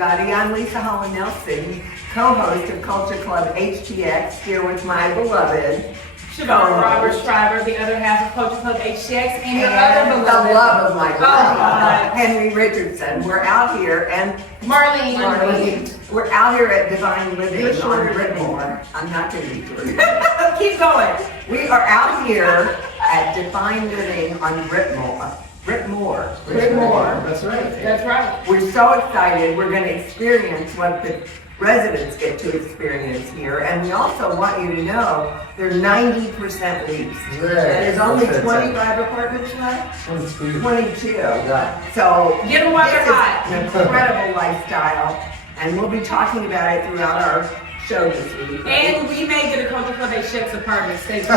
everybody. I'm Leisa Holland-Nelson, co-host of Culture Club HTX, here with my beloved Shavonnah Schreiber, the other half of Culture Club HTX, and your other the beloved. love of my God. Henry Richardson. We're out here, and Marlene. We're out here at Divine Living on Britmore. I'm not going to be through. Keep going. We are out here at Divine Living on Britmore. That's right. That's right. We're so excited. We're going to experience what the residents get to experience here. And we also want you to know they're 90% leased. There's only 25 apartments left. 22. Yeah. So Get them while this they're is hot. an incredible lifestyle. And we'll be talking about it throughout our show this week. And we may get a Culture Club HTX apartment. Stay tuned. I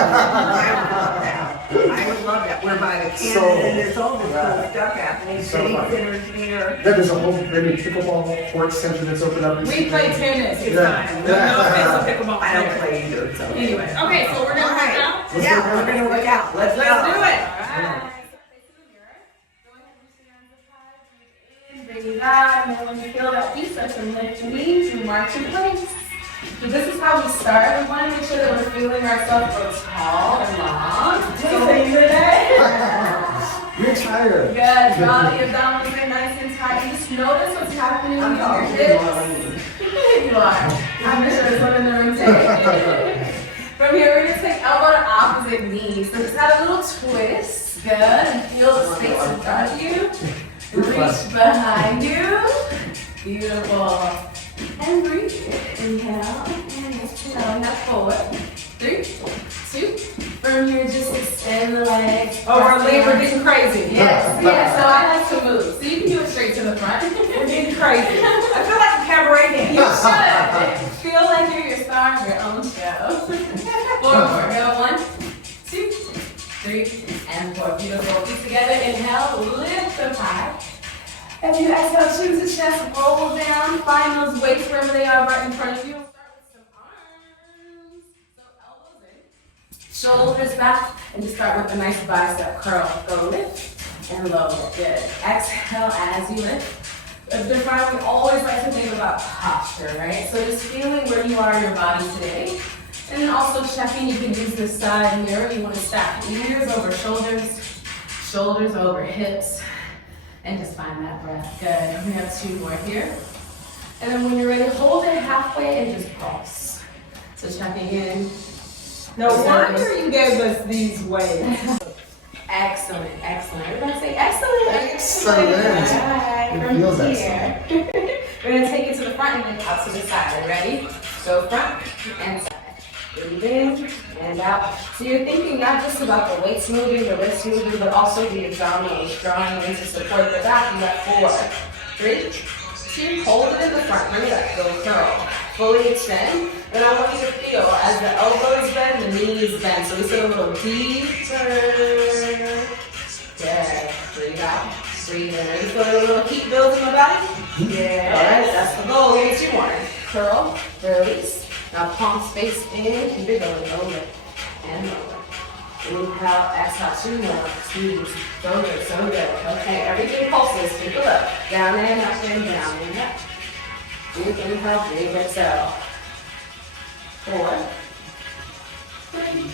would love that. I would love that. We're by the cannon and there's all this cool stuff happening. City centers here. Yeah, there's a whole maybe pickleball court center that's opened up. We play tennis. It's Yeah. fine. No offense to pickleball. I don't play either. So Anyway, okay, so we're going to work out. Yeah, we're gonna work out. Let's go. Let's do it. Alright. Bring it out, and then when you feel that E-section, lift your knees, you march in place. So this is how we start. We want to make sure that we're feeling ourselves grow tall and long. So today. You're tired. Good. Draw the abdominals in nice and tight. Just notice what's happening with your hips. You are. I'm sure it's one in the room today. From here, we're going to take elbow to opposite knee. So just have a little twist. Good. And feel the space in front of you. Reach behind you. Beautiful. And breathe. Inhale. And exhale. Now forward. 3, 2. From here, just extend the legs. Oh, our legs are getting crazy. Yes. Yes. So I like to move. So you can do it straight to the front. We're getting crazy. I feel like a cabaret dancer. You should. Feel like you're your star of your own show. Forward. Go 1, 2, 3, and 4. Beautiful. Feet together. Inhale. Lift up high. As you exhale, choose the chest, roll down, find those weights wherever they are right in front of you. Start with some arms. So elbows in. Shoulders back. And just start with a nice bicep curl. Go lift and lower. Good. Exhale as you lift. Define, we always like to think about posture, right? So just feeling where you are in your body today. And then also checking, you can use this side mirror. You want to stack ears over shoulders, shoulders over hips. And just find that breath. Good. We have 2 more here. And then when you're ready, hold it halfway and just pulse. So checking in. No wonder you gave us these weights. Excellent, excellent. Everybody say excellent. Excellent. All right, It feels from here. We're going to take it to the front and then out to the side. Ready? Go front and side. Breathe in and out. So you're thinking not just about the weights moving, the wrists moving, but also the abdominals drawing in to support the back. You got 4, 3, 2, hold it in the front. Bring it up. Go curl. Fully extend. And I want you to feel as the elbows bend, the knees bend. So we sit a little deeper. Good. Breathe out. Breathe in. Are you feeling a little heat build in the body? Yeah. All right. That's the goal. Get what you want. Curl. Release. Now palm space in, keep it going, over and over. Inhale, exhale, 2 more, squeeze. So good, so good. Okay, everything pulses, keep it up. Down and up and down and up. Big inhale, big exhale. 4, 3,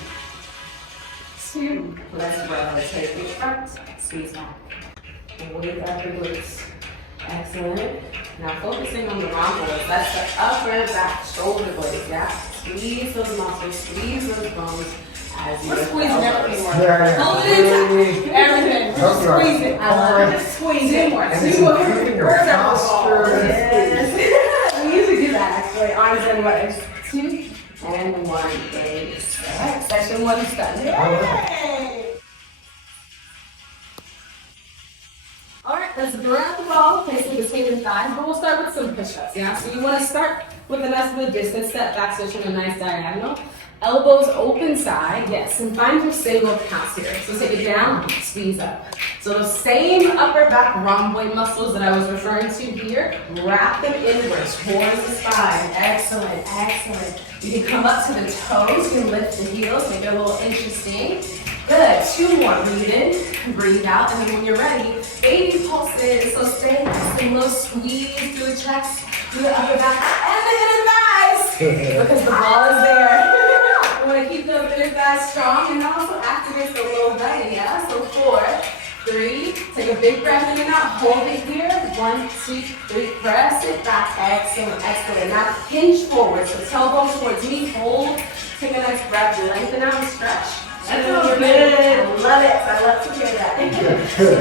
2. Let's rotate the front, squeeze back. And wave up your glutes. Excellent. Now focusing on the rhomboids. That's the upper back shoulder blades. Yeah. Squeeze those muscles, squeeze those bones as you lift the elbows. Hold it in tight. Everything. Squeeze it. I love it. Squeeze it more. And it's improving your posture. Yes. We usually do that actually. Arms and legs. 2 and 1. Base. All right. Session 1 is done. Yay! Alright, let's grab the ball, facing between the thighs, but we'll start with some push-ups, yeah? So you want to start with a nice little distance, step back, switching a nice diagonal. Elbows open side, yes, and find your single counts here. So take it down, squeeze up. So those same upper back rhomboid muscles that I was referring to here, wrap them inwards towards the spine. Excellent, excellent. You can come up to the toes, you can lift the heels, make it a little interesting. Good. 2 more. Breathe in, breathe out, and then when you're ready, baby pulses. So stay nice and low, squeeze through the chest, through the upper back, and the inner thighs, because the ball is there. You want to keep those inner thighs strong, and also activate the low belly. Yeah. So 4, 3. Take a big breath in and out. Hold it here. 1, 2, 3. Press it back. Excellent. Excellent. Now hinge forward. So tailbone towards me. Hold. Take a nice breath. Lengthen out and stretch. That's so good. I love it. I love to hear that.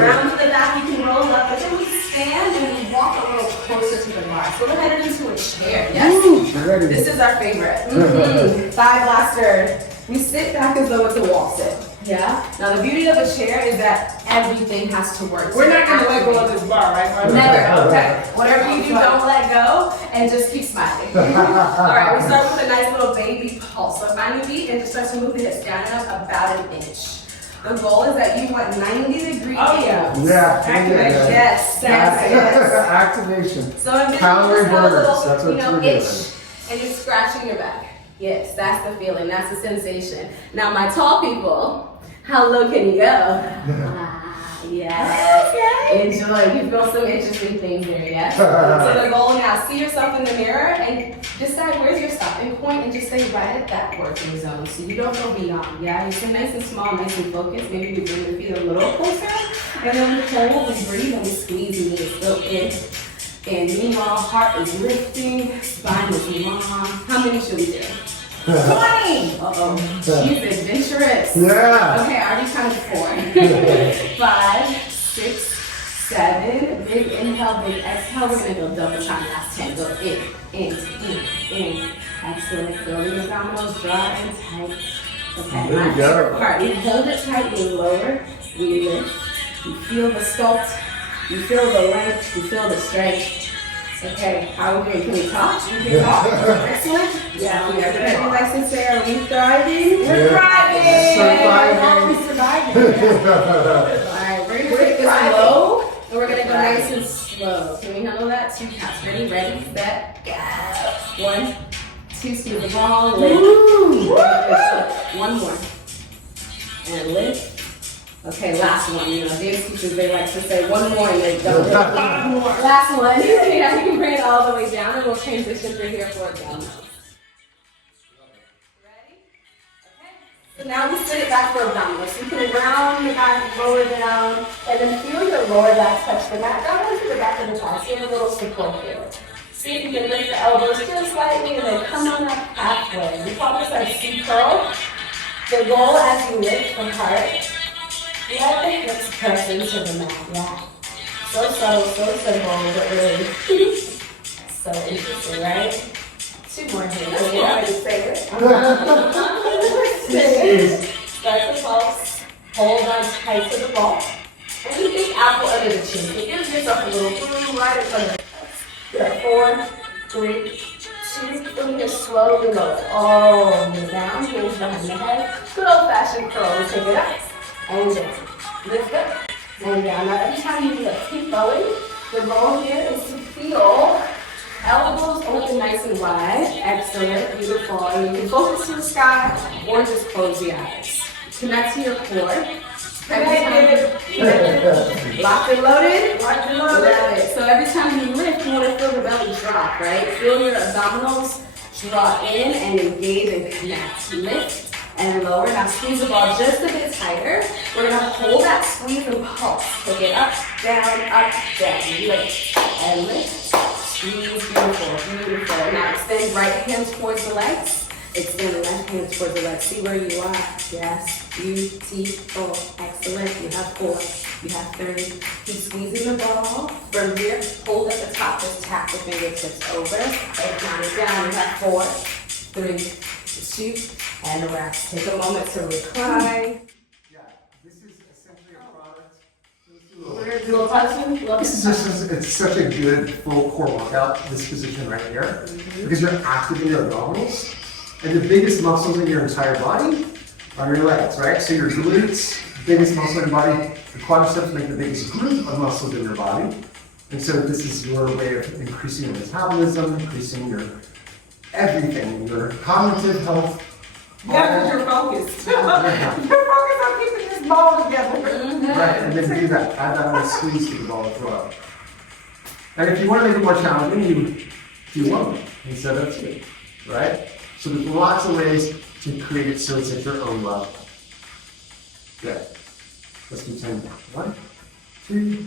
Round to the back, you can roll up, but then we stand and we walk a little closer to the bar. So we're headed into a chair. Yes? This is our favorite. Thigh blaster. We sit back as though it's a wall sit. Yeah? Now the beauty of a chair is that everything has to work. We're not going to let go of this bar, right? Never. Okay. Whatever you do, don't let go and just keep smiling. All right, we start with a nice little baby pulse. So find your feet and just start to move the hips down and up about an inch. The goal is that you want 90-degree angles. Yeah. Activation. Yes. Activation. So if Calorie you just have a burners. little, That's what you're itch doing. and you're scratching your back. Yes, that's the feeling. That's the sensation. Now, my tall people, how low can you go? Yes. Enjoy. You feel some interesting things here, yes? So the goal now, see yourself in the mirror and decide where's your stopping point and just stay right at that working zone so you don't go beyond, yeah? You stay nice and small, nice and focused. Maybe you bring your feet a little closer. And then we hold, we breathe, and we squeeze and knees go in. And meanwhile, heart is lifting, spine is long. How many should we do? 20! Uh-oh. She's adventurous. Yeah. Okay, I already counted 4. 5, 6, 7. Big inhale, big exhale. We're gonna go double time. Last 10. Go in. Excellent. Feel the abdominals dry and tight. Okay, There you go. All right, we hold it tight, we lower, we lift. You feel the sculpt, you feel the length, you feel the strength. Okay, how are we doing? Can we talk? We can talk. Excellent. Yeah, we are good. Like to say, are we thriving? We're thriving. Surviving. We're surviving. Yeah. All right, we're gonna take this low, and we're gonna go nice and slow. Can we handle that? 2 counts. Ready, set, go. 1, 2, squeeze the ball, lift. Woo. 1 more. And lift. Okay, last one. You know, dance teachers, they like to say 1 more and they don't. Last one. Yeah, you can bring it all the way down and we'll transition through here for it down. Ready? Okay. So now we sit it back for abdominals. So you can round the back, lower down, and then feel your lower back touch the mat. Down into the back of the thigh. See a little support here. See if you can lift the elbows just slightly and then come on up halfway. We call this our C curl. The goal as you lift from heart, let the hips press into the mat, yeah. So subtle, so simple, but really so interesting, right? 2 more here. That's one way to say it. Start the pulse, hold on tight to the ball, and you think apple under the chin. So give yourself a little room right in front of you. Good. 4, 3, 2, from here, slowly lower. Oh, you're down, hands behind the head. Good old-fashioned curl, we take it up. And down. Lift up and down. Now every time you lift, keep going. The goal here is to feel elbows open nice and wide. Excellent, beautiful. And you can focus to the sky or just close the eyes. Connect to your core. Locked and loaded. Locked and loaded. Love it. So every time you lift, you want to feel the belly drop, right? Feel your abdominals draw in and engage and connect. Lift and lower. Now squeeze the ball just a bit tighter. We're gonna hold that squeeze and pulse. Take it up, down, lift, and lift. Squeeze, beautiful, beautiful. Now extend right hand towards the legs. Extend the left hand towards the legs. See where you are. Yes, beautiful, excellent. You have 4, you have 3. Keep squeezing the ball. From here, hold at the top, just tap the fingertips over. And count it down. You have 4, 3, 2, and rest. Take a moment to recline. Yeah, this is essentially a product. This is it's such a good full core workout, this position right here, because you're activating your abdominals, and the biggest muscles in your entire body are your legs, right? So your glutes, biggest muscle in your body, the quadriceps make the biggest group of muscles in your body, and so this is your way of increasing your metabolism, increasing your everything, your cognitive health. Yeah, because you're focused. You're focused on keeping ball together. Right, and then do that. Add that little squeeze to the ball as well. And if you want to make it more challenging, you do one instead of two, right? So there's lots of ways to create it so it's at your own level. Good. Let's do 10 more. 1, 2,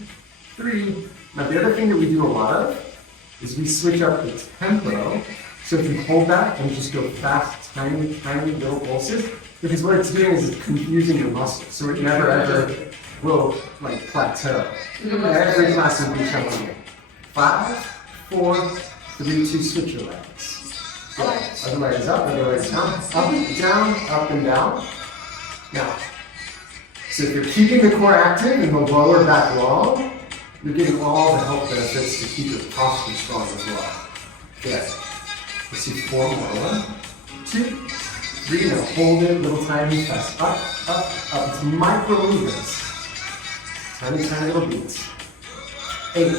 3. Now the other thing that we do a lot of is we switch up the tempo. So if you hold that and just go fast, tiny, tiny little pulses, because what it's doing is it's confusing your muscles. So it never ever will like plateau. Every class will be challenging. 5, 4, 3, 2, switch your legs. Good. Other legs up, other legs down. Up and down. Now, so if you're keeping the core active and the lower back long, you're getting all the health benefits to keep your posture strong as well. Good. Let's do 4 more. 1, 2, 3. Now hold it, little tiny fast. Up, up, up. It's micro movements. Tiny, tiny little beats. 8,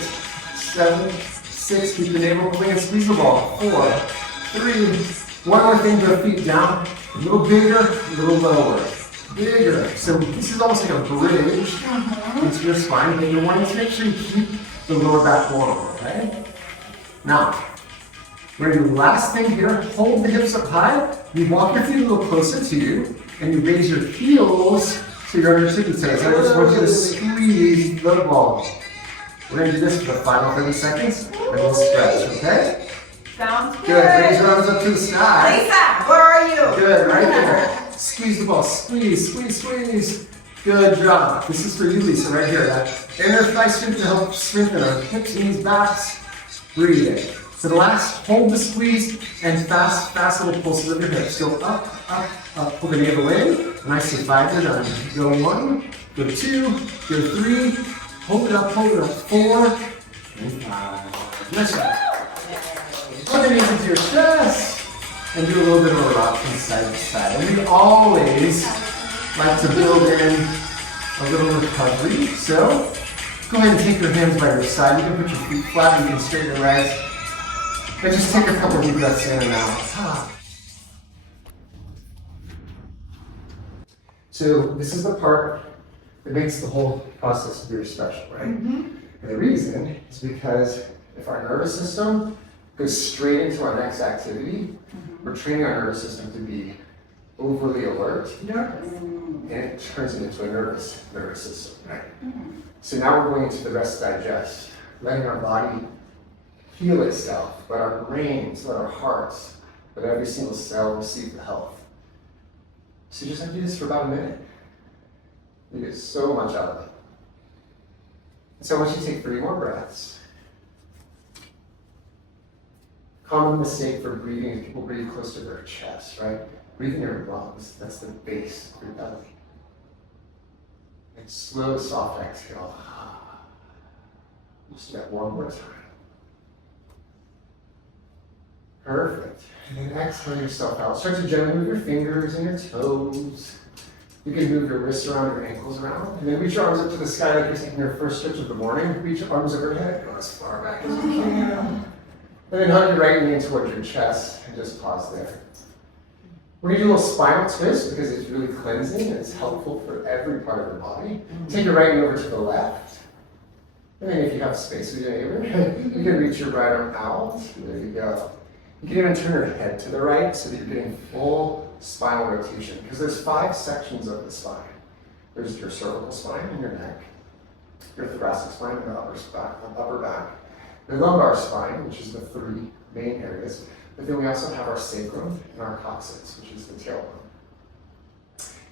7, 6. Keep the navel moving and squeeze the ball. 4, 3. One more thing, go feet down. A little bigger, a little lower. Bigger. So this is almost like a bridge into your spine, but you're wanting to make sure you keep the lower back long, okay? Now, we're gonna do the last thing here. Hold the hips up high. You walk your feet a little closer to you, and you raise your heels to your under tippy toes. I just want you to squeeze the ball. We're gonna do this for the final 30 seconds, and we'll stretch, okay? Sounds good. Good. Raise your arms up to the sky. Leisa, where are you? Good, right there. Squeeze the ball, squeeze, squeeze, squeeze. Good job. This is for you, Leisa, right here. That inner thigh strength to help strengthen our hips, knees, backs. Breathing. So the last, hold the squeeze and fast little pulses of your hips. Go up, up, up. Pull the navel in. Nice, so 5, you're done. Go 1, go 2, go 3. Hold it up, 4, and 5. Nice job. Put the knees into your chest. And do a little bit of a rock from side to side. And we always like to build in a little recovery. So go ahead and take your hands by your side. You can put your feet flat, you can straighten your legs. And just take a couple of deep breaths in and out. So this is the part that makes the whole process very special, right? And the reason is because if our nervous system goes straight into our next activity, we're training our nervous system to be overly alert, and it turns it into a nervous system, right? So now we're going into the rest digest, letting our body heal itself, let our brains, let our hearts, let every single cell receive the health. So you just have to do this for about a minute. You get so much out of it. So I want you to take 3 more breaths. Common mistake for breathing is people breathe close to their chest, right? Breathe in your lungs, that's the base of your belly. And slow, soft exhale. Just do that 1 more time. Perfect. And then exhale yourself out. Start to gently move your fingers and your toes. You can move your wrists around, your ankles around. And then reach your arms up to the sky like you're taking your first stretch of the morning. Reach your arms overhead. Go as far back as you can. And then hug your right knee in towards your chest and just pause there. We're going to do a little spinal twist because it's really cleansing and it's helpful for every part of your body. Take your right knee over to the left. And then if you have space with your neighbor, you can reach your right arm out. There you go. You can even turn your head to the right so that you're getting full spinal rotation because there's 5 sections of the spine. There's your cervical spine and your neck, your thoracic spine and the upper back, the lumbar spine, which is the 3 main areas, but then we also have our sacrum and our coccyx, which is the tailbone.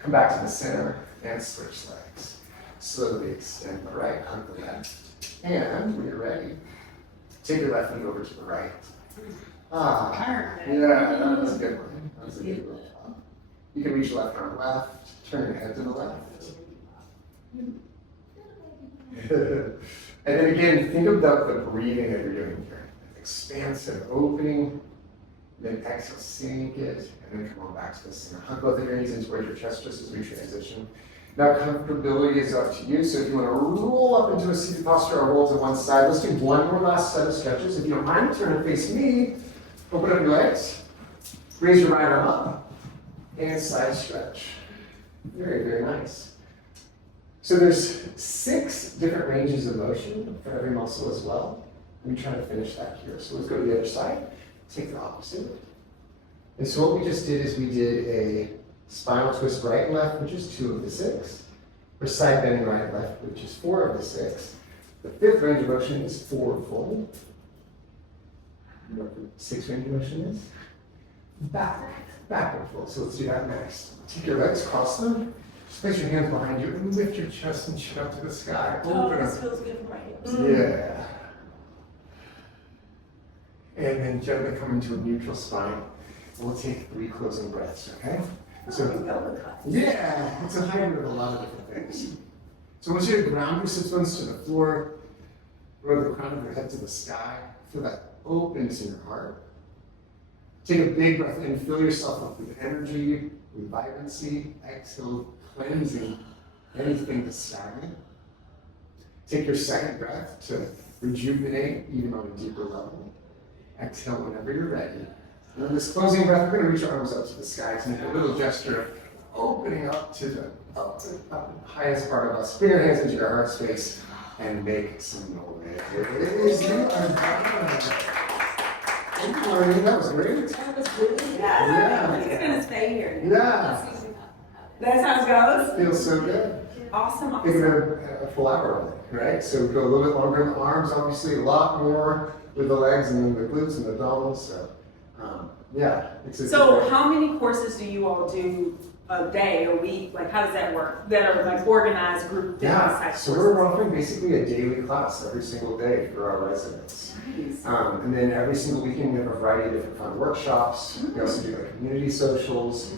Come back to the center and switch legs. Slowly extend the right, hug the left. And when you're ready, take your left knee over to the right. Yeah, that was a good one. That was a good one. You can reach your left arm left, turn your head to the left. And then again, think about the breathing that you're doing here. Expansive opening, then exhale, sink it, and then come on back to the center. Hug both of your knees in towards your chest just as we transition. Now comfortability is up to you, so if you want to roll up into a seated posture or roll to one side, let's do one more last set of stretches. If you don't mind, turn and face me, open up your legs, raise your right arm up, and side stretch. Very, very nice. So there's 6 different ranges of motion for every muscle as well. We try to finish that here. So let's go to the other side, take the opposite. And so what we just did is we did a spinal twist right and left, which is 2 of the 6. Or side bending right and left, which is 4 of the 6. The 5th range of motion is forward fold. You know what the 6th range of motion is? Backward fold. So let's do that next. Take your legs, cross them. Just place your hands behind you and lift your chest and chin up to the sky. Open this up. feels good for my hips. Yeah. And then gently come into a neutral spine. We'll take 3 closing breaths, okay? So, yeah, it's a hybrid of a lot of different things. So I want you to ground your sits bones to the floor, roll the crown of your head to the sky, feel that openness in your heart. Take a big breath in, fill yourself up with energy, with vibrancy. Exhale, cleansing anything that's stagnant. Take your second breath to rejuvenate even on a deeper level. Exhale whenever you're ready. And then this closing breath, we're going to reach our arms up to the sky to make a little gesture of opening up to the highest part of us. Bring your hands into your heart space and make some noise. You are done. Thank you, Marlene. That was great. That was good. Yeah. It's gonna stay here. Yeah. That's how it goes? Feels so good. Awesome, Think awesome. of a full hour on it, right? So go a little bit longer in the arms, obviously, a lot more with the legs and then the glutes and the abdominals. So, yeah. So how many courses do you all do a day, a week? Like, how does that work? That are like organized group fitness Yeah, type so courses? we're offering basically a daily class every single day for our residents. Nice. And then every single weekend we have a variety of different fun workshops. We also do like community socials.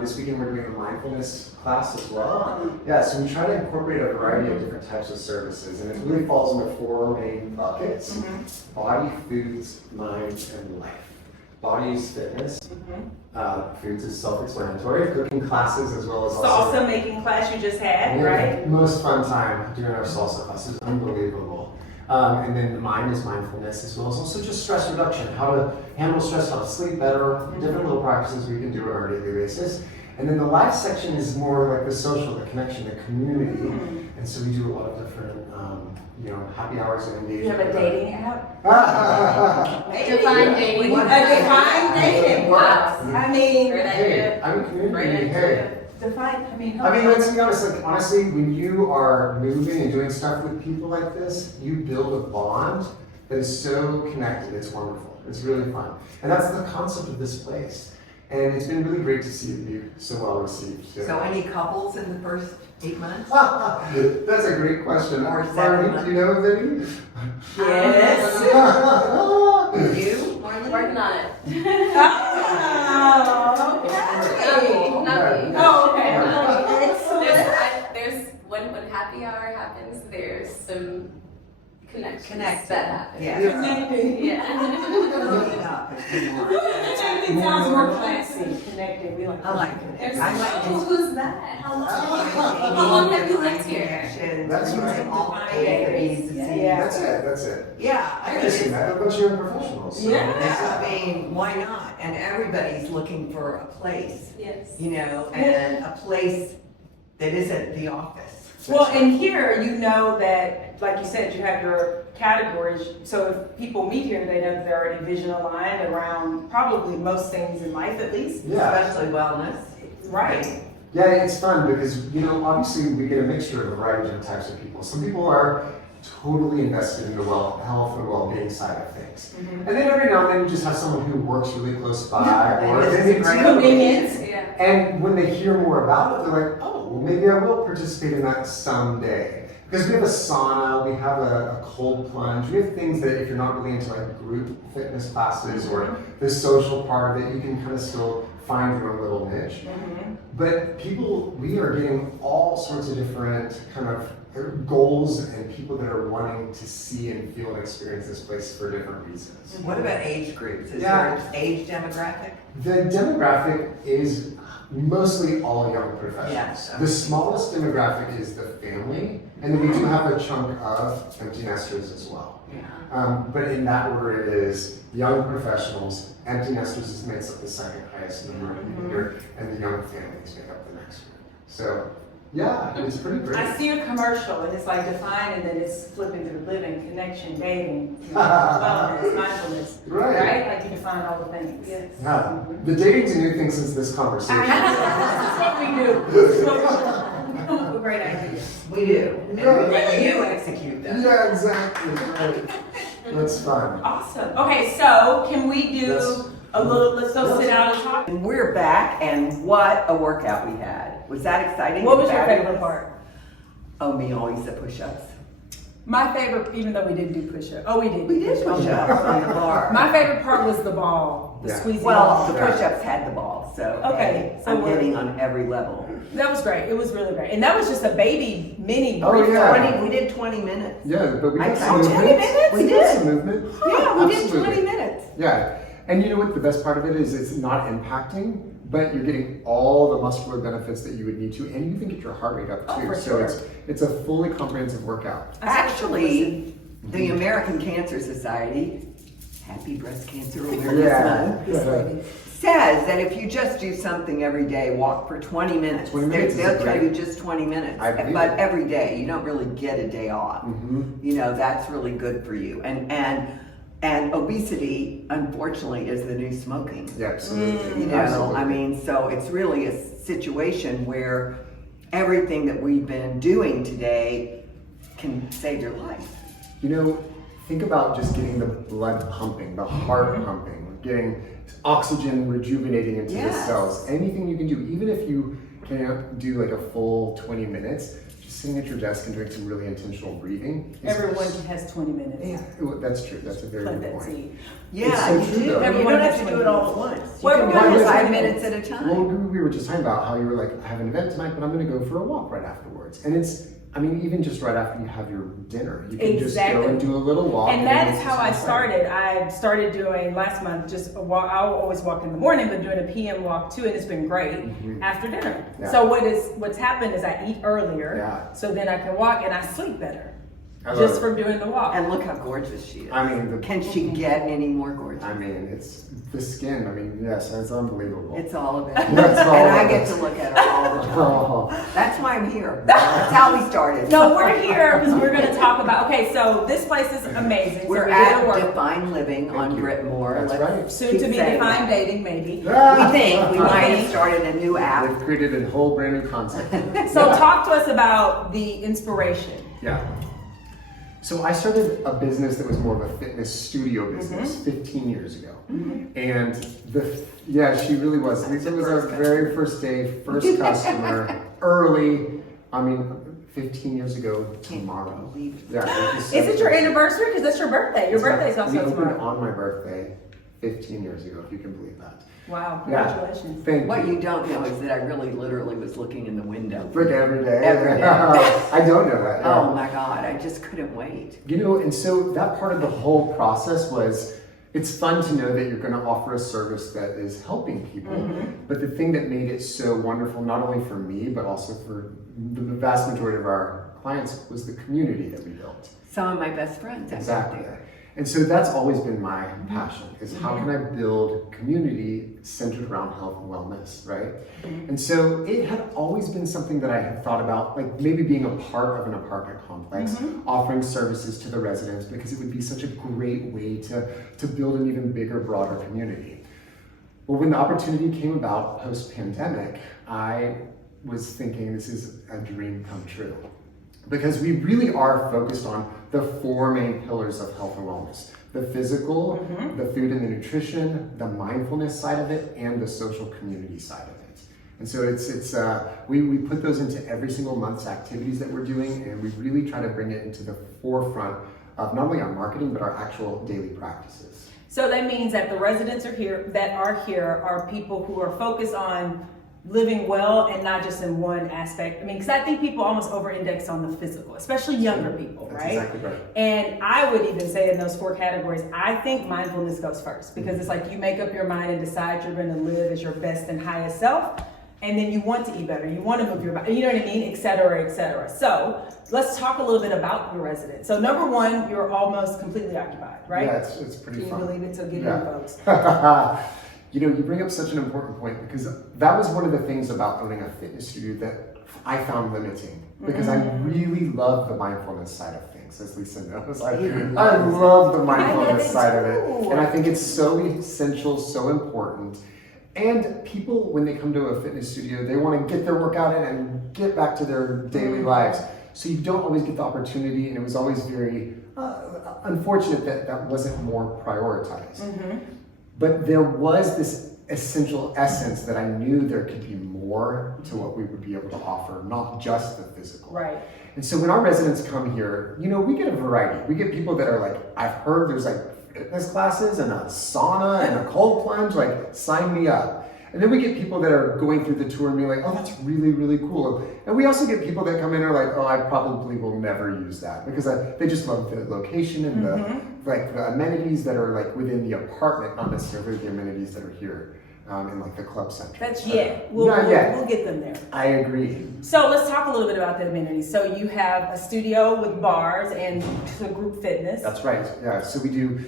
This weekend we're doing a mindfulness class as well. Yeah, so we try to incorporate a variety of different types of services, and it really falls into 4 main buckets: body, foods, mind, and life. Body is fitness. Foods is self-explanatory. Cooking classes as well as Salsa making class you just had, right? Most fun time doing our salsa classes. Unbelievable. And then mine is mindfulness as well as also just stress reduction, how to handle stress, how to sleep better, different little practices we can do on our daily basis. And then the life section is more like the social, the connection, the community. And so we do a lot of different, happy hours and engagement. You have a dating app? Define dating. A defined dating. Wow. I mean, Hey, I'm a community. Hey. define, Let's be honest, like honestly, when you are moving and doing stuff with people like this, you build a bond that is so connected, it's wonderful. It's really fun. And that's the concept of this place. And it's been really great to see it be so well received. So any couples in the first 8 months? That's a great question. Or 7 Marty, months. do you know of any? yes. You? Working on it. Oh, okay. Not me. Oh, okay. Excellent. There's when happy hour happens, there's some connections Connect. that happen. Yeah. Connecting. Yeah. Look it up if you want. Connecting sounds more classy. Connecting, we like. I like it. There's I like oh, it. who's that? How long? How long have you lived here? That's right. All age that needs to see. Yeah. That's it. Yeah, I I mean, just it's- met a bunch of young professionals. So. Yeah. I mean, why not? And everybody's looking for a place, Yes. and a place that isn't the office. Well, and here, you know that, like you said, you have your categories. So if people meet here, they know that they're already vision aligned around probably most things in life, at least. Yeah. Especially wellness. Right. Yeah, it's fun because, obviously we get a mixture of a variety of different types of people. Some people are totally invested in the health and well-being side of things. And then every now and then you just have someone who works really close by or Convenience. Yeah. And when they hear more about it, they're like, oh, well, maybe I will participate in that someday. Because we have a sauna, we have a cold plunge, we have things that if you're not really into like group fitness classes or the social part of it, you can kind of still find your own little niche. But we are getting all sorts of different kind of goals and people that are wanting to see and feel and experience this place for different reasons. What about age groups? Is Yeah. there an age demographic? The demographic is mostly all young professionals. Yes. The smallest demographic is the family, and then we do have a chunk of empty nesters as well. Yeah. But in that order, it is young professionals, empty nesters makes up the second highest number of people here, and the young families make up the next group. So, Yeah, it's pretty great. I see a commercial and it's like define and then it's flipping through living, connection, dating, wellness, mindfulness. Right. Like you define all the things. Yes. Yeah. The dating's a new thing since this conversation. This is what we do. This is what we do. We come up with great ideas. We do. And we let you execute them. Yeah, exactly. Right. That's fun. Awesome. Okay, so can we do Yes. a little, let's go sit down and talk. And we're back, and what a workout we had. Was that exciting? What and was your fabulous? favorite part? Oh, me, always the push-ups. My favorite, even though we didn't do push-ups. Oh, we did. We did push-ups on the bar. My favorite part was the ball, the Yeah. squeezy Well, ball. the push-ups had the ball, so Okay, hey, so I'm we're- hitting on every level. That was great. It was really great. And that was just a baby mini. Oh, yeah. We did 20 minutes. Yeah, but we I got some counted. movement. 20 minutes? We We did did. some movement. Yeah, we did Absolutely. 20 minutes. Yeah, and you know what the best part of it is? It's not impacting, but you're getting all the muscular benefits that you would need to, and you even get your heart rate up too. Oh, for so sure. it's a fully comprehensive workout. Actually, the American Cancer Society, happy breast cancer awareness Yeah. month, says that if you just do something every day, walk for 20 minutes. 20 minutes is They'll tell you great. just 20 minutes, I believe but it. every day, you don't really get a day off. Mhm. You know, that's really good for you. And obesity, unfortunately, is the new smoking. Yeah, absolutely. You know, Absolutely. I mean, so it's really a situation where everything that we've been doing today can save your life. You know, think about just getting the blood pumping, the heart pumping, getting oxygen rejuvenating into the Yes. cells. Anything you can do, even if you can't do like a full 20 minutes, just sitting at your desk and doing some really intentional breathing. Everyone has 20 minutes. Yeah, that's true. That's a very Plant good that point. seed. Yeah, It's so you true, do. though. You Everyone don't has have to 20 do it all at minutes. once. You Well, can everyone do has 5 20 minutes at a time. Well, we were just talking about how you were like, I have an event tonight, but I'm going to go for a walk right afterwards. And it's, I mean, even just right after you have your dinner, you can just Exactly. go and do a little walk. And it that's makes how you I so started. I started doing last month just a walk. I will always walk in the morning, but doing a PM walk too, and it's been great after dinner. Yeah. So what's happened is I eat earlier, Yeah. so then I can walk and I sleep better I love just it. from doing the walk. And look how gorgeous she is. I mean, Can she get any more gorgeous? I mean, it's the skin. I mean, yes, it's unbelievable. It's all of it. That's all And of I it. get to look at her all the time. Oh. That's why I'm here. That's how we started. No, we're here because we're going to talk about. Okay, so this place is amazing. So We're we did a at work. Define Living on Thank you. Britmore. That's Let's right. Soon keep to be saying defined that. dating, maybe. We think we might have started a new app. We've created a whole brand new concept. So talk to us about the inspiration. Yeah. So I started a business that was more of a fitness studio business 15 years ago. And she really was. That's It the was our first very first day, first customer, early. I mean, 15 years ago tomorrow. believe it. Yeah. which Is it your so- anniversary? Because that's your birthday. Your It's my- birthday's also we opened tomorrow. on my birthday 15 years ago, if you can believe that. Wow, Yeah. congratulations. Thank What you. you don't know is that I really literally was looking in the window. Frick every day. Every day. I don't know that. yeah. Oh my God, I just couldn't wait. You know, and so that part of the whole process was, it's fun to know that you're going to offer a service that is helping people. But the thing that made it so wonderful, not only for me, but also for the vast majority of our clients, was the community that we built. Some of my best friends. I met Exactly. there. And so that's always been my passion, is how can I build community centered around health and wellness, right? And so it had always been something that I had thought about, like maybe being a part of an apartment complex, offering services to the residents, because it would be such a great way to build an even bigger, broader community. Well, when the opportunity came about post-pandemic, I was thinking this is a dream come true. Because we really are focused on the 4 main pillars of health and wellness: the physical, the food and the nutrition, the mindfulness side of it, and the social community side of it. And so we put those into every single month's activities that we're doing, and we really try to bring it into the forefront of not only our marketing, but our actual daily practices. So that means that the residents are people who are focused on living well and not just in one aspect. I mean, because I think people almost over-index on the physical, especially younger people, That's right? exactly right. And I would even say in those 4 categories, I think mindfulness goes first, because it's like you make up your mind and decide you're going to live as your best and highest self, and then you want to eat better, you want to move your body, you know what I mean, et cetera, et cetera. So let's talk a little bit about your residents. So number 1, you're almost completely occupied, right? Yeah, it's pretty Can you fun. believe it? So get Yeah. in, folks. You know, you bring up such an important point because that was one of the things about owning a fitness studio that I found limiting because I really love the mindfulness side of things, as Leisa knows. I love the mindfulness side of it. And I think it's so essential, so important. And people, when they come to a fitness studio, they want to get their workout in and get back to their daily lives. So you don't always get the opportunity, and it was always very unfortunate that that wasn't more prioritized. But there was this essential essence that I knew there could be more to what we would be able to offer, not just the physical. Right. And so when our residents come here, you know, we get a variety. We get people that are like, I've heard there's like fitness classes and a sauna and a cold plunge, like sign me up. And then we get people that are going through the tour and being like, oh, that's really, really cool. And we also get people that come in and are like, oh, I probably will never use that because they just love the location and the amenities that are like within the apartment, not necessarily the amenities that are here in like the club center. That's we'll get them there. I agree. So let's talk a little bit about the amenities. So you have a studio with bars and group fitness. That's right. Yeah. So we do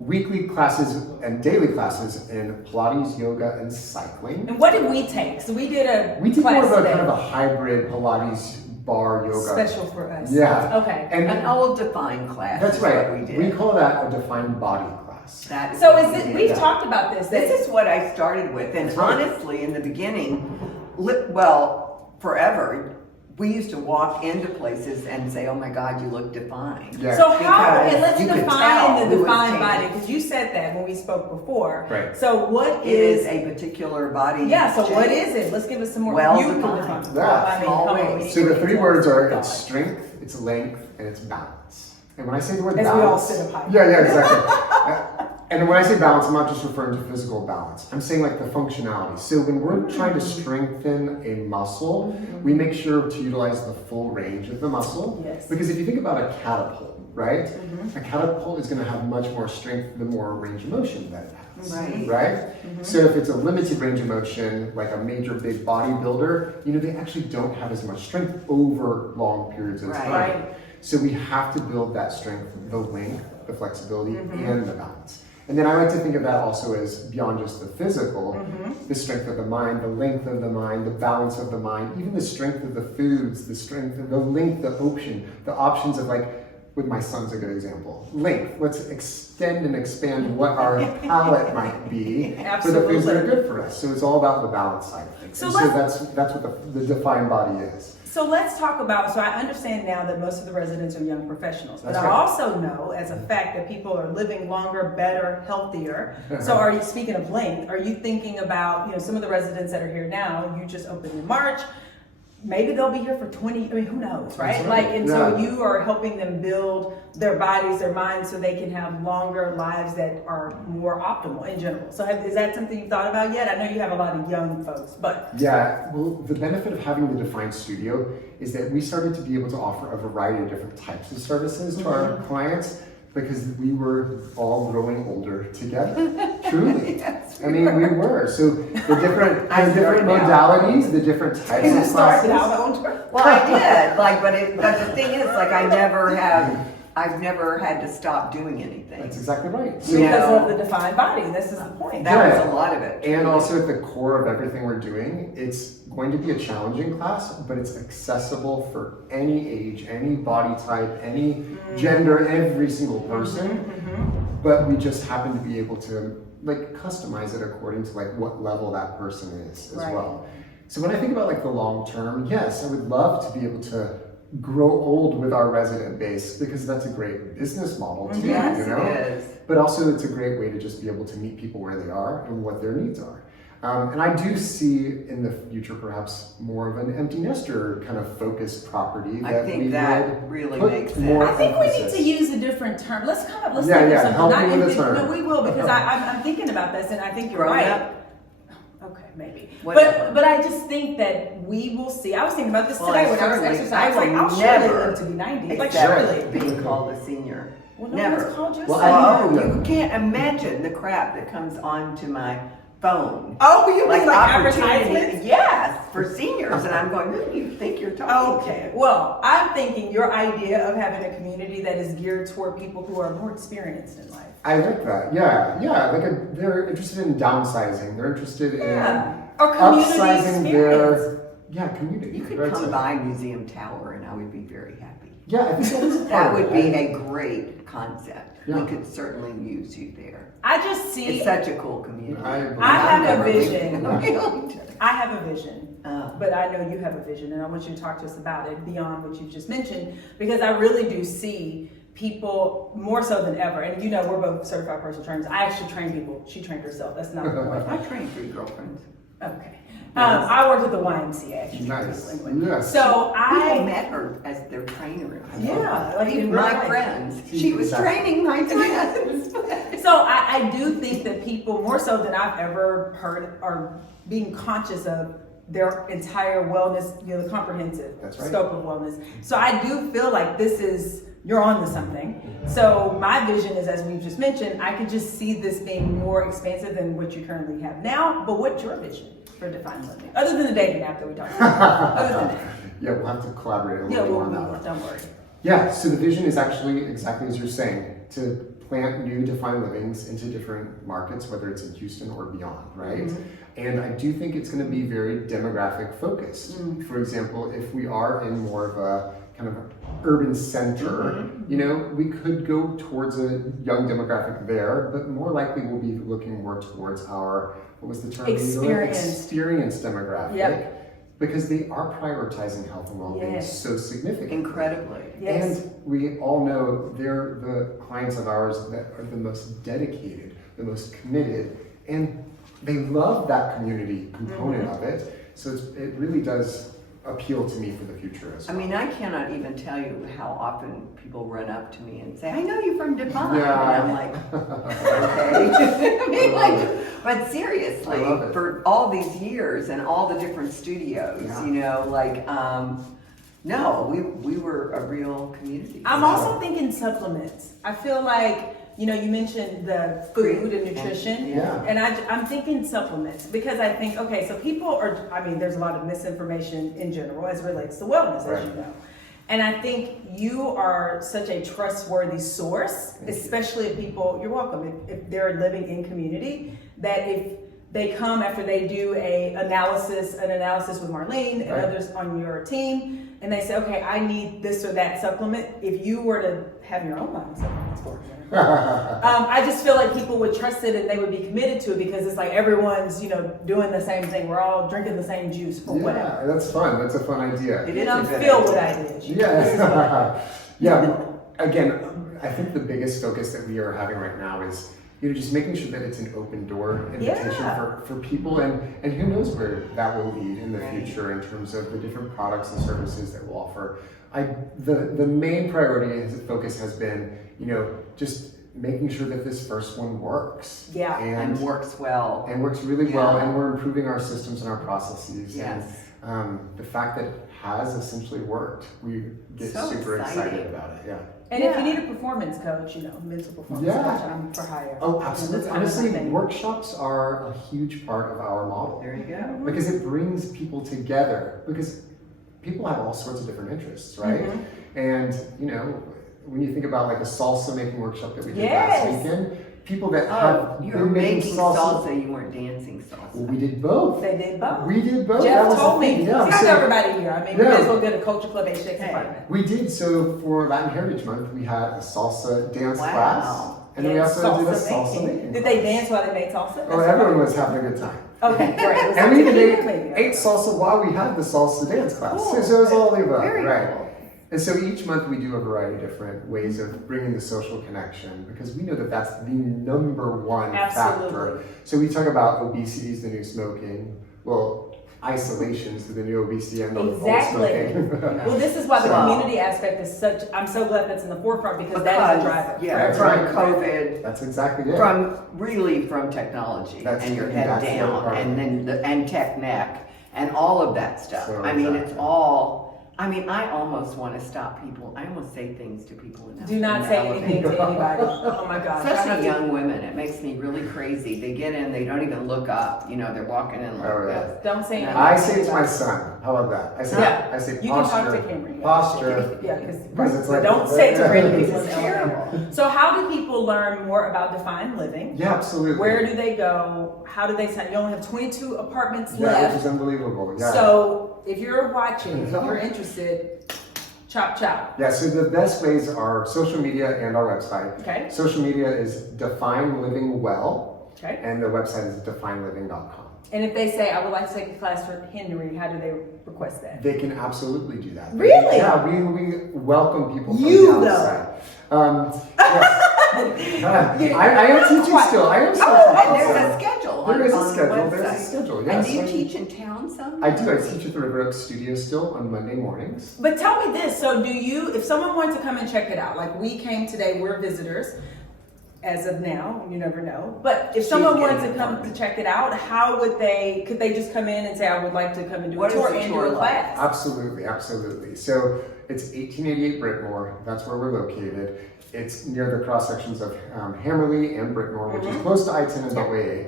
weekly classes and daily classes in Pilates, yoga, and cycling. And what did we take? So we did we did class more of a today. kind of a hybrid Pilates bar yoga. Special for us. Yeah. Okay. And An old defined class. that's is right. what we did. We call that a defined body class. That is So what is we it? did. We've talked about this. This is what I started with, and That's right. honestly, in the beginning, well, forever, we used to walk into places and say, "Oh my God, you look defined." Yeah. So how? Because And let's you could define tell the who was defined body changing. because you said that when we spoke before. Right. So what It is a particular body. Yeah. So what shape. is it? Let's give us some more. Well you can defined. define. Yeah. I mean, Small come on, waist. we So need the to three get words to are God. it's strength, it's length, and it's balance. And when I say the word As we all balance, sit up high. yeah, exactly. And when I say balance, I'm not just referring to physical balance. I'm saying like the functionality. So when we're trying to strengthen a muscle, we make sure to utilize the full range of the muscle. Yes. Because if you think about a catapult, right? A catapult is going to have much more strength the more range of motion that it has. Right. Right? So if it's a limited range of motion, like a major big bodybuilder, you know, they actually don't have as much strength over long periods of time. Right. So we have to build that strength, the length, the flexibility, and the balance. And then I like to think of that also as beyond just the physical, the strength of the mind, the length of the mind, the balance of the mind, even the strength of the foods, the strength of the length, the options of like, with my son's a good example. Length, let's extend and expand what our palate might be for the foods that are good for us. So it's all about the balance side of things. So And that's what the defined body is. So let's talk about, so I understand now that most of the residents are young professionals, but That's I right. also know as a fact that people are living longer, better, healthier. So are you, speaking of length, are you thinking about, you know, some of the residents that are here now, you just opened in March, maybe they'll be here for 20, I mean, who knows, right? That's right. Like, and so Yeah. you are helping them build their bodies, their minds, so they can have longer lives that are more optimal in general. So is that something you've thought about yet? I know you have a lot of young folks, but. Yeah, well, the benefit of having the defined studio is that we started to be able to offer a variety of different types of services to our clients because we were all growing older together. Truly. Yes, I mean, we were. So the different started out. modalities, the different types You of started classes. out older. Well, I did, like, but the thing is, like, I've never had to stop doing anything. That's exactly right. So, Yeah. Because of the defined body, this is the point. That Yeah. was a lot of it. and also at the core of everything we're doing, it's going to be a challenging class, but it's accessible for any age, any body type, any gender, every single person. But we just happen to be able to like customize it according to like what level that person is as Right. well. So when I think about like the long term, yes, I would love to be able to grow old with our resident base because that's a great business model too, Yes, you know? it is. But also it's a great way to just be able to meet people where they are and what their needs are. And I do see in the future perhaps more of an empty nester kind of focused property I that think we that would really put makes more sense. I think we need emphasis. to use a different term. Let's come up. Let's Yeah, think of yeah, something. help me Not with a empty- term. No, we will because I'm thinking about this and I think you're Grown right. up? Okay, maybe. Whatever. But I just think that we will see. I was thinking about this Well, today I when I was certainly- exercising. I was like, I I'll will surely never live to be 90. Like Except surely. being called a senior. Well, no Never. one's called you a Well, senior. Oh, Yeah. you can't imagine the crap that comes onto my phone. Oh, you mean like opportunity, advertisements? yes, for seniors, and I'm going, who do you think you're talking Okay, to? well, I'm thinking your idea of having a community that is geared toward people who are more experienced in life. I like that. Yeah. They're interested in downsizing. They're interested in Or community upsizing experience. community. You could That's come it. by Museum Tower, and I would be very happy. Yeah, I think that is a part That of would it. be a great concept. Yeah. We could certainly use you there. I just see, It's such a cool community. I believe I have that. a vision. Really. I have a vision, Oh. but I know you have a vision, and I want you to talk to us about it beyond what you just mentioned, because I really do see people more so than ever. And you know, we're both certified personal trainers. I actually train people. She trained herself. That's not the point. I trained 3 girlfriends. Okay. I worked at the YMCA actually. Nice. recently. Yes. So I I, met her as their trainer. yeah, like in Even real my life. friends. She was training my friends. So I do think that people, more so than I've ever heard, are being conscious of their entire wellness, you know, the comprehensive That's right. scope of wellness. So I do feel like this is, you're on to something. So my vision is, as we've just mentioned, I could just see this being more expansive than what you currently have now. But what's your vision for defined living? Other than the dating app that we talked about. Other than that. Yeah, we'll have to collaborate a Yeah, little we'll, more on that. don't worry. Yeah, so the vision is actually exactly as you're saying, to plant new defined livings into different markets, whether it's in Houston or beyond, right? Mm-hmm. And I do think it's going to be very demographic focused. Mm. For example, if we are in more of a kind of urban center, you know, we could go towards a young demographic there, but more likely we'll be looking more towards our, what was the term? Experienced demographic. Yep. Because they are prioritizing health and well-being Yes. so significantly. Incredibly. Yes. And we all know they're the clients of ours that are the most dedicated, the most committed, and they love that community component of it. So it really does appeal to me for the future as I well. mean, I cannot even tell you how often people run up to me and say, I know you from Divine. Yeah. And I'm like, okay. I mean, like, but seriously, I love it. for all these years and all the different studios, Yeah. you know, like, no, we were a real community. I'm also thinking supplements. I feel like, you know, you mentioned the food and nutrition. Yeah. And I'm thinking supplements because I think, okay, so people are, I mean, there's a lot of misinformation in general as it relates to wellness, as you know. And I think you are such a trustworthy source, especially if people, you're welcome, if they're living in community, that if they come after they do an analysis with Marlene and others on your team, and they say, okay, I need this or that supplement. If you were to have your own line of supplements for me, I just feel like people would trust it and they would be committed to it because it's like everyone's, you know, doing the same thing. We're all drinking the same juice or whatever. Yeah, that's fun. That's a fun idea. It You is know, a good feel idea. what I did. Yeah. Yeah. Again, I think the biggest focus that we are having right now is, you know, just making sure that it's an open door invitation Yeah. for people, and who knows where that will lead in the future in terms of the different products and services that we'll offer. The main priority and focus has been, you know, just making sure that this first one works. Yeah. And works well. And works really well, Yeah. and we're improving our systems and our processes. Yes. And the fact that it has essentially worked, we get So super excited exciting. about it. Yeah. And if you need a performance coach, you know, mental performance Yeah. coach, I'm for hire. Oh, That's absolutely. kind of Honestly, my thing. workshops are a huge part of our model There you go. because it brings people together. Because people have all sorts of different interests, right? And you know, when you think about like a salsa making workshop that we did last Yes. weekend, people that Oh, have you were been making salsa, you weren't dancing Well, salsa. we did both. They did both. We did both. That Jeff was the told thing, me. yeah. See, So- everybody here. I mean, we Yeah. may as well get a Culture Club HTX Hey. apartment. We did. So for Latin Heritage Month, we had a salsa dance Wow. class, and then we And also did a salsa salsa making. making. Did they class. dance while they made salsa? Oh, everyone was having a good time. Okay, great. It was And we even like maybe. ate salsa while we had the salsa dance class. Cool. So it was all the above, Very right? cool. And so each month we do a variety of different ways of bringing the social connection because we know that that's the number one factor. Absolutely. So we talk about obesity is the new smoking. Well, isolation is the new obesity and the old Exactly. smoking. Well, this is why the So- community aspect is such, I'm so glad that's in the forefront because that is a driver. yeah, That's from right. COVID, That's exactly it. from technology That's and your the- head that's the other down part. and then and tech neck and all of that stuff. So I mean, exactly. it's all I mean, I almost want to stop people. I almost say things to people in Do not in the say elevator. anything to anybody. Oh my gosh. Especially young women. It makes me really crazy. They get in, they don't even look up. You know, they're walking in like Oh, yeah. this. Don't say anything. I say it to my son. How about that? I say You can posture. talk to Cameron. Posture. Yeah, Because because it's like- don't say it to random people in It's the elevator. So how do people learn more about defined living? Yeah, absolutely. Where do they go? How do they sign? You only have 22 apartments Yeah, left. which is unbelievable. Yeah. So if you're watching, if you're interested, chop chop. Yeah, so the best ways are social media and our website. Okay. Social media is Define Living Well, Okay. and the website is defineliving.com. And if they say, I would like to take a class from Henry, how do they request that? They can absolutely do that. Really? Yeah, we welcome people from You, the outside. Yes. I am teaching still. I am still Oh, teaching. and there's so- a schedule There is a on the schedule. There's a website. schedule. And Yes. do you teach in town some? I do. I teach at the River Oaks Studio still on Monday mornings. But tell me this, so do you, if someone wanted to come and check it out, like we came today, we're visitors, as of now, you never know, but if someone wanted to come to check it out, how would they, could they just come in and say, I would like to come and do a What is tour the and do tour a like? class? Absolutely, absolutely. So it's 1888 Brittmore. That's where we're located. It's near the cross sections of Hammerley and Brittmore, which is close to I-10 and Beltway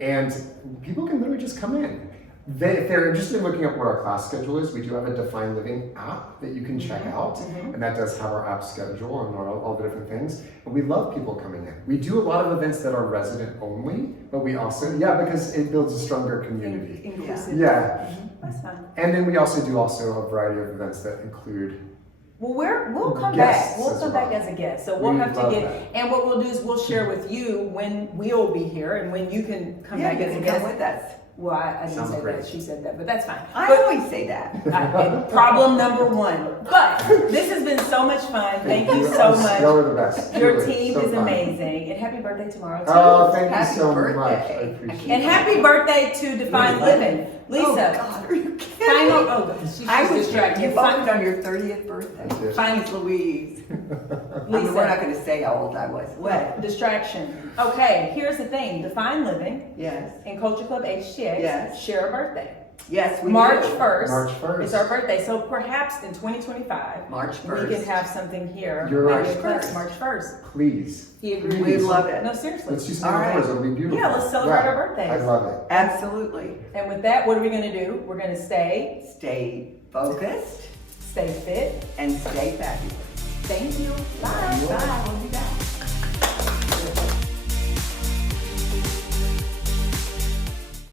8. And people can literally just come in. If they're interested in looking up what our class schedule is, we do have a Define Living app that you can check out. And that does have our app schedule and all the different things. And we love people coming in. We do a lot of events that are resident only, but we also, because it builds a stronger community. Inclusive. Yeah. That's fine. And then we also do a variety of events that include. Well, we'll come Guests back. We'll as come well. back as a guest. So we'll We have to love get, that. and what we'll do is we'll share with you when we'll be here and when you can come Yeah, back you as a can guest. come with us. Well, I didn't Sounds say great. that. She said that, but that's fine. I But- always say that. Problem number one. But this has been so much fun. Thank you so much. Y'all are the best. Your Truly, team so is fun. amazing. And happy birthday tomorrow, too. Oh, thank you Happy so birthday. much. I I appreciate can't- it. And happy birthday to Define Really? Living. Oh, Lisa, God, are you kidding final, me? she's I was distracted. you voted on your 30th birthday. I did. Thanks, Louise. I mean, Lisa. we're not going to say how old I was. What? Distraction. Okay, here's the thing. Define Living Yes. and Culture Club HTX Yes. share a birthday. Yes, we March do. 1st. March 1st. It's our birthday. So perhaps in 2025, March we 1st. can have something here. You're maybe right. a class March 1st. Please. He agreed. We love it. No, seriously. Let's do some All right. outdoors. It'll be beautiful. Yeah, let's celebrate our birthdays. I love it. Absolutely. And with that, what are we going to do? We're going to stay Focused fit. and stay fabulous. Thank you. Bye. Bye. We'll be back.